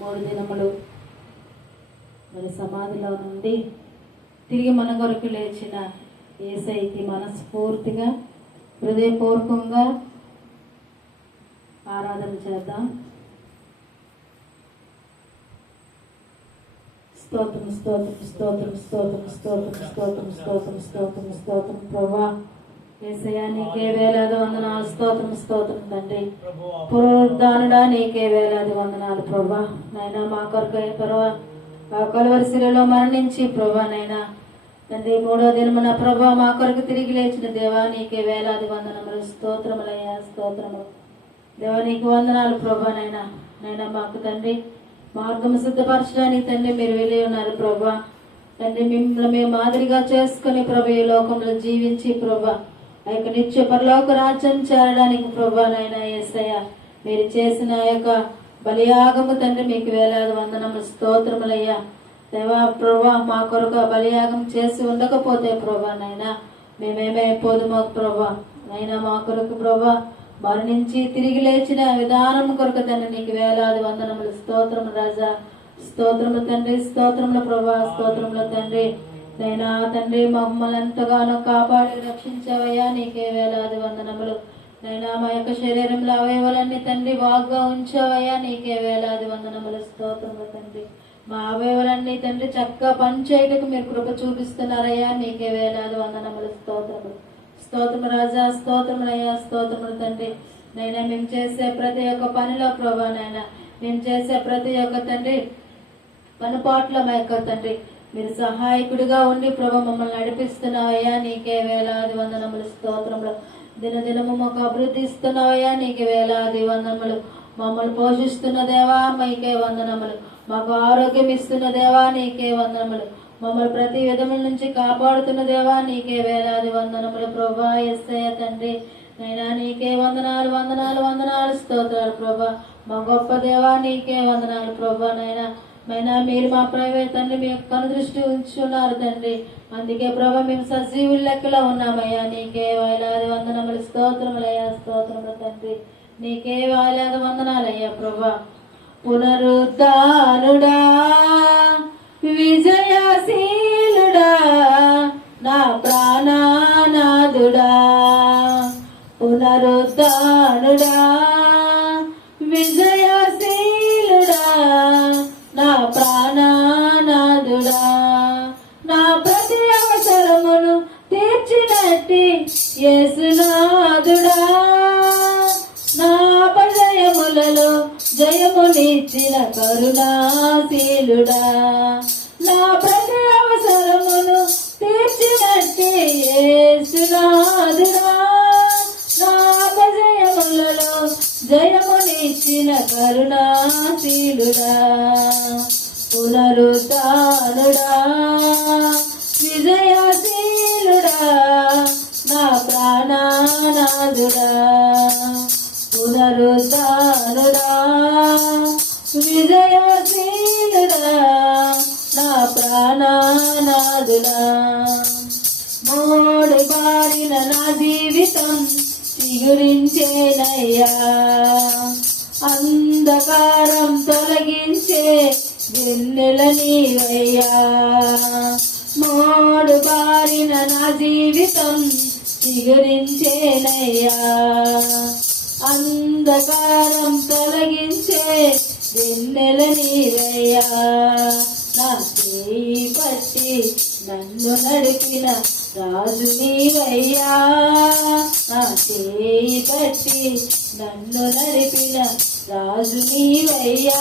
3 దినములు మరి సమాధిలో నుండి తిరిగి మన కొరకు లేచిన యేసయ్యకి మనస్ఫూర్తిగా హృదయపూర్వకంగా ఆరాధన చేద్దాం. స్తోత్రం స్తోత్రం స్తోత్రం స్తోత్రం స్తోత్రం స్తోత్రం స్తోత్రం స్తోత్రం స్తోత్రం ప్రభా. యేసయ్యా నీకే వేలాది వందనాలు. స్తోత్రం స్తోత్రం తండ్రి. పునరుద్ధానుడా నీకే వేలాది వందనాలు ప్రభా. నైనా మా కొరకు ప్రభా ఆ కలువరి శిలలో మరణించి ప్రభా నైనా తండ్రి 3వ దినమున ప్రభా మా కొరకు తిరిగి లేచిన దేవా నీకే వేలాది వందనములు. స్తోత్రములయ్యా స్తోత్రములు దేవా నీకు వందనాలు ప్రభా. నైనా మాకు తండ్రి మార్గము సిద్ధపరచడానికి తండ్రి మీరు వెళ్ళి ఉన్నారు ప్రభా. తండ్రి మిమ్మల్ని మేము మాదిరిగా చేసుకుని ప్రభా ఈ లోకంలో జీవించి ప్రభా ఆ యొక్క నిత్య పరలోక రాజ్యం చేరడానికి ప్రభా నైనా యేసయ్య మీరు చేసిన ఆ యొక్క బలియాగము తండ్రి మీకు వేలాది వందనములు. స్తోత్రములయ్యా దేవా ప్రభా. మా కొరకు బలియాగం చేసి ఉండకపోతే ప్రభా నైనా మేమేమైపోదుమో ప్రభా. నైనా మా కొరకు ప్రభా మరణించి తిరిగి లేచిన విధానం కొరకు తండ్రి నీకు వేలాది వందనములు. స్తోత్రము రాజా. స్తోత్రములు తండ్రి. స్తోత్రముల ప్రభా. స్తోత్రముల తండ్రి. నైనా తండ్రి మమ్మల్ని ఎంతగానో కాపాడి రక్షించావయ్యా నీకే వేలాది వందనములు. నైనా మా యొక్క శరీరంలో అవయవాలన్నీ తండ్రి బాగా ఉంచావయ్యా నీకే వేలాది వందనములు. స్తోత్రములు తండ్రి. మా అవయవాలన్నీ తండ్రి చక్కగా పనిచేయటకు మీరు కృప చూపిస్తున్నారయ్యా నీకే వేలాది వందనములు. స్తోత్రములు. స్తోత్రము రాజా. స్తోత్రములయ్యా. స్తోత్రములు తండ్రి. నైనా మేము చేసే ప్రతి ఒక్క పనిలో ప్రభా నైనా మేము చేసే ప్రతి ఒక్క తండ్రి పనిపాట్ల మా యొక్క తండ్రి మీరు సహాయకుడిగా ఉండి ప్రభా మమ్మల్ని నడిపిస్తున్నావయ్యా నీకే వేలాది వందనములు. స్తోత్రములు. దినదినము మాకు అభివృద్ధి ఇస్తున్నావయ్యా నీకే వేలాది వందనములు. మమ్మల్ని పోషిస్తున్న దేవా మీకే వందనములు. మాకు ఆరోగ్యం ఇస్తున్న దేవా నీకే వందనములు. మమ్మల్ని ప్రతి విధముల నుంచి కాపాడుతున్న దేవా నీకే వేలాది వందనములు ప్రభా. యేసయ్య తండ్రి నైనా నీకే వందనాలు వందనాలు వందనాలు. స్తోత్రాలు ప్రభా. మా గొప్ప దేవా నీకే వందనాలు ప్రభా. నైనా మీరు మా ప్రైవేట్ తండ్రి మీ యొక్క దృష్టి ఉంచున్నారు తండ్రి. అందుకే ప్రభా మేము సజీవుల లెక్కలో ఉన్నామయ్యా నీకే వేలాది వందనములు. స్తోత్రములయ్యా. స్తోత్రములు తండ్రి. నీకే వేలాది వందనాలయ్యా ప్రభా. పునరుద్ధానుడా విజయశీలుడా నా ప్రాణనాథుడా. పునరుద్ధానుడా విజయశీలుడా నా ప్రాణనాథుడా. నా ప్రతి అవసరమును తీర్చినట్టి యేసునాథుడా. నా అపజయములలో జయమునిచ్చిన కరుణాశీలుడా. నా ప్రతి అవసరమును తీర్చినట్టి యేసునాథుడా. నా అపజయములలో జయమునిచ్చిన కరుణాశీలుడా. పునరుద్ధానుడా విజయశీలుడా నా ప్రాణనాథుడా. పునరుద్ధానుడా విజయశీలుడా నా ప్రాణనాథుడా. మోడు బారిన నా జీవితం చిగురించేనయ్యా. అంధకారం తొలగించే వెన్నెల నీవయ్యా. మోడు బారిన నా జీవితం చిగురించేనయ్యా. అంధకారం తొలగించే వెన్నెల నీవయ్యా. నా చేయి పట్టి నన్ను నడిపిన రాజు నీవయ్యా. నా చేయి పట్టి నన్ను నడిపిన రాజు నీవయ్యా.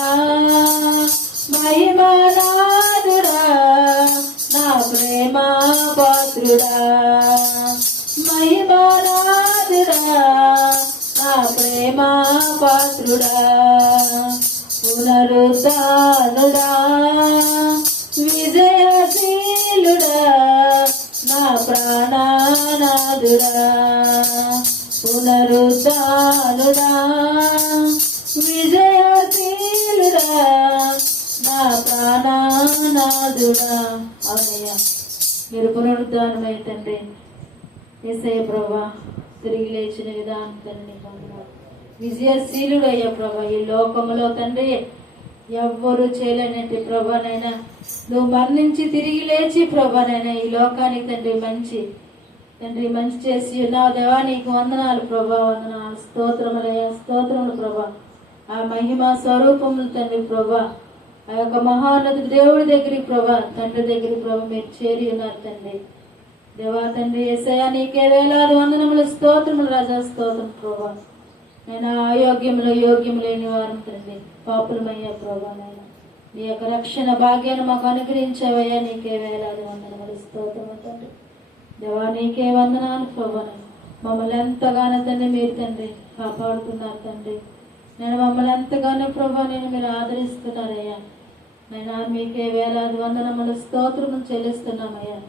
మహిమనాథుడా నా ప్రేమ పాత్రుడా. మహిమనాథుడా నా ప్రేమ పాత్రుడా. పునరుద్ధానుడా విజయశీలుడా నా ప్రాణనాథుడా. పునరుద్ధానుడా విజయశీలుడా నా ప్రాణనాథుడా. అవునయ్యా మీరు పునరుద్ధానమై తండ్రి యేసయ్య ప్రభా తిరిగి లేచిన విధానం తండ్రి విజయశీలుడు అయ్యా ప్రభా. ఈ లోకములో తండ్రి ఎవ్వరూ చేయలేనట్టు ప్రభానైనా నువ్వు మరణించి తిరిగి లేచి ప్రభానైనా ఈ లోకానికి తండ్రి మంచి చేసి ఉన్నావు దేవా. నీకు వందనాలు ప్రభా, వందనాలు, స్తోత్రములయ్యా, స్తోత్రములు ప్రభా. ఆ మహిమ స్వరూపములు తండ్రి ప్రభా, ఆ యొక్క మహోన్నత దేవుడి దగ్గరికి ప్రభా, తండ్రి దగ్గరికి ప్రభా మీరు చేరి ఉన్నారు తండ్రి దేవా. తండ్రి యేసయ్యా నీకే వేలాది వందనములు, స్తోత్రములు రాజా, స్తోత్రం ప్రభా. నేను అయోగ్యములు యోగ్యము లేని వారం తండ్రి, పాపులమయ్యా ప్రభా. నేను నీ యొక్క రక్షణ భాగ్యాన్ని మాకు అనుగ్రహించావయ్యా. నీకే వేలాది వందనములు, స్తోత్రము తండ్రి దేవా. నీకే వందనాలు ప్రభా. మమ్మల్ని ఎంతగానో తండ్రి మీరు తండ్రి కాపాడుతున్నారు తండ్రి. నేను మమ్మల్ని ఎంతగానో ప్రభా మీరు ఆదరిస్తున్నారయ్యా. నేను మీకే వేలాది వందనములు, స్తోత్రము చెల్లిస్తున్నామయ్యా.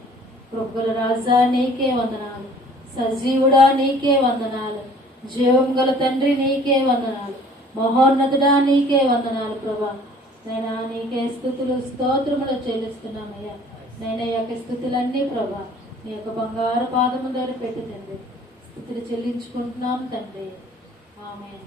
ప్రభుల రాజా నీకే వందనాలు, సజీవుడా నీకే వందనాలు, జీవం గల తండ్రి నీకే వందనాలు, మహోన్నతుడా నీకే వందనాలు ప్రభా. నైనా నీకే స్తుతులు, స్తోత్రములు చెల్లిస్తున్నామయ్యా. నైనా ఈ యొక్క స్థుతులన్నీ ప్రభా నీ యొక్క బంగారు పాదము దగ్గర పెట్టి తండ్రి స్థుతులు చెల్లించుకుంటున్నాం తండ్రి. ఆమేన్.